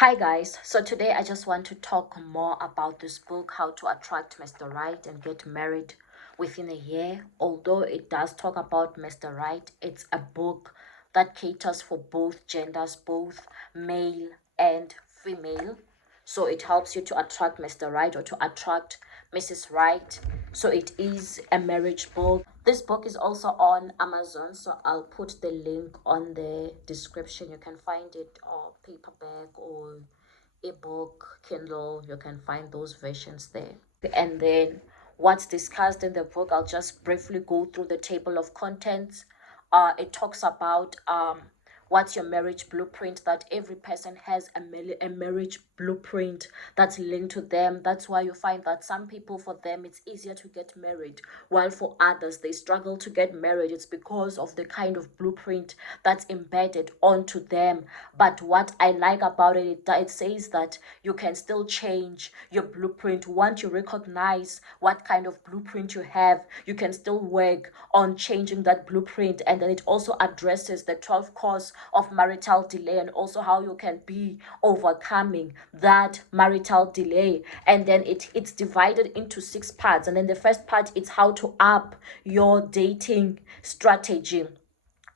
Hi guys, so today I just want to talk more about this book, How to Attract Mr. Right and Get Married Within a Year. Although it does talk about Mr. Right, it's a book that caters for both genders, both male and female. So it helps you to attract Mr. Right or to attract Mrs. Right. So it is a marriage book. This book is also on Amazon, so I'll put the link on the description. You can find it on paperback or ebook, Kindle. You can find those versions there. And then what's discussed in the book, I'll just briefly go through the table of contents. It talks about what's your marriage blueprint, that every person has a marriage blueprint that's linked to them. That's why you find that some people, for them it's easier to get married, while for others they struggle to get married. It's because of the kind of blueprint that's embedded onto them. But what I like about it, it says that you can still change your blueprint. Once you recognize what kind of blueprint you have, you can still work on changing that blueprint. And then it also addresses the 12 cause of marital delay, and also how you can be overcoming that marital delay. And then it's divided into 6 parts. And then the first part is how to up your dating strategy.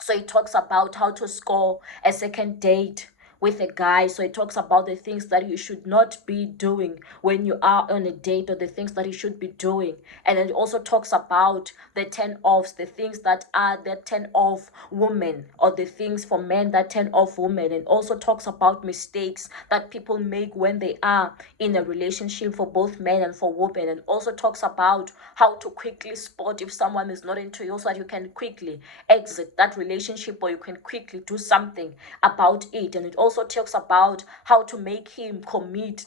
So it talks about how to score a second date with a guy. So it talks about the things that you should not be doing when you are on a date, or the things that you should be doing. And it also talks about the turn offs, the things that are the turn off women, or the things for men that turn off women. And also talks about mistakes that people make when they are in a relationship, for both men and for women. And also talks about how to quickly spot if someone is not into you, so that you can quickly exit that relationship, or you can quickly do something about it. And it also talks about how to make him commit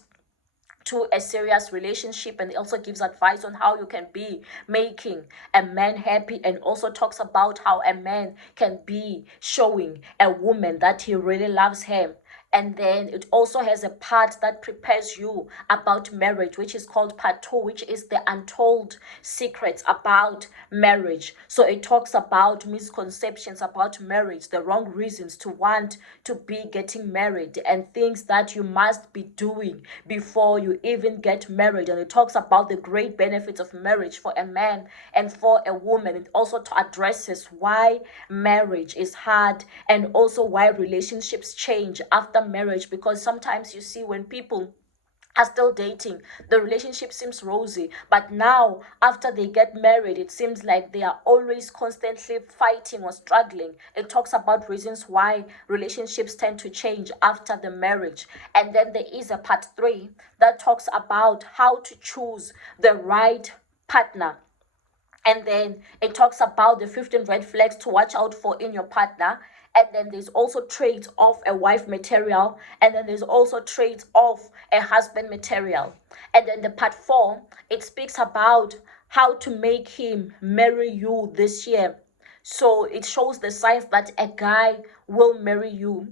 to a serious relationship, and it also gives advice on how you can be making a man happy, and also talks about how a man can be showing a woman that he really loves him. And then it also has a part that prepares you about marriage, which is called part 2, which is the untold secrets about marriage. So it talks about misconceptions about marriage, the wrong reasons to want to be getting married, and things that you must be doing before you even get married. And it talks about the great benefits of marriage for a man and for a woman. It also addresses why marriage is hard, and also why relationships change after marriage. Because sometimes you see, when people are still dating, the relationship seems rosy, but now after they get married, it seems like they are always constantly fighting or struggling. It talks about reasons why relationships tend to change after the marriage. And then there is a part 3 that talks about how to choose the right partner. And then it talks about the 15 red flags to watch out for in your partner. And then there's also traits of a wife material. And then there's also traits of a husband material. And then the part 4, it speaks about how to make him marry you this year. So it shows the signs that a guy will marry you.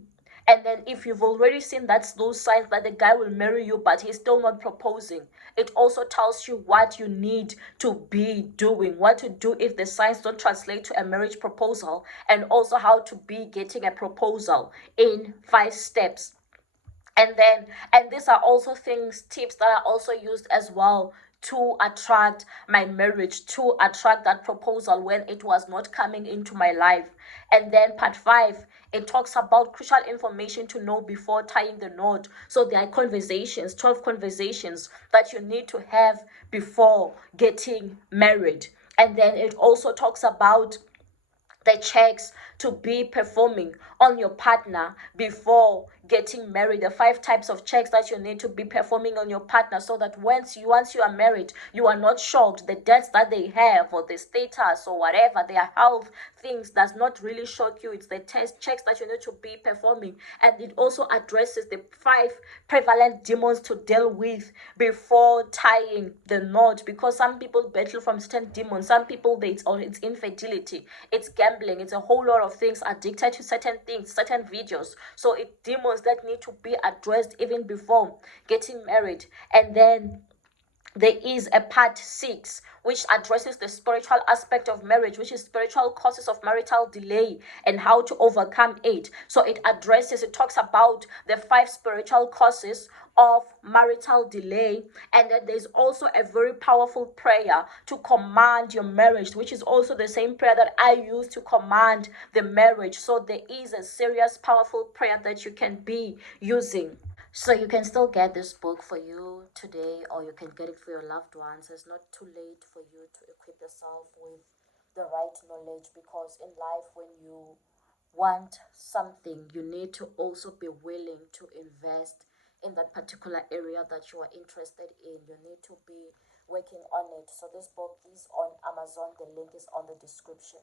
And then if you've already seen that's those signs that the guy will marry you, but he's still not proposing, it also tells you what you need to be doing, what to do if the signs don't translate to a marriage proposal, and also how to be getting a proposal in 5 steps. And these are also things, tips that are also used as well to attract my marriage, to attract that proposal when it was not coming into my life. And then part 5, it talks about crucial information to know before tying the knot. So there are conversations, 12 conversations that you need to have before getting married. And then it also talks about the checks to be performing on your partner before getting married, the 5 types of checks that you need to be performing on your partner, so that once you are married, you are not shocked. The debts that they have, or the status, or whatever, their health things, does not really shock you. It's the test checks that you need to be performing. And it also addresses the 5 prevalent demons to deal with before tying the knot, because some people battle from certain demons. Some people, it's infertility, it's gambling, it's a whole lot of things, addicted to certain things, certain videos. So it's demons that need to be addressed even before getting married. And then there is a part 6 which addresses the spiritual aspect of marriage, which is spiritual causes of marital delay and how to overcome it. So it talks about the 5 spiritual causes of marital delay. And then there's also a very powerful prayer to command your marriage, which is also the same prayer that I use to command the marriage. So there is a serious powerful prayer that you can be using. So you can still get this book for you today, or you can get it for your loved ones. It's not too late for you to equip yourself with the right knowledge, because in life, when you want something, you need to also be willing to invest in that particular area that you are interested in. You need to be working on it. So this book is on Amazon. The link is on the description.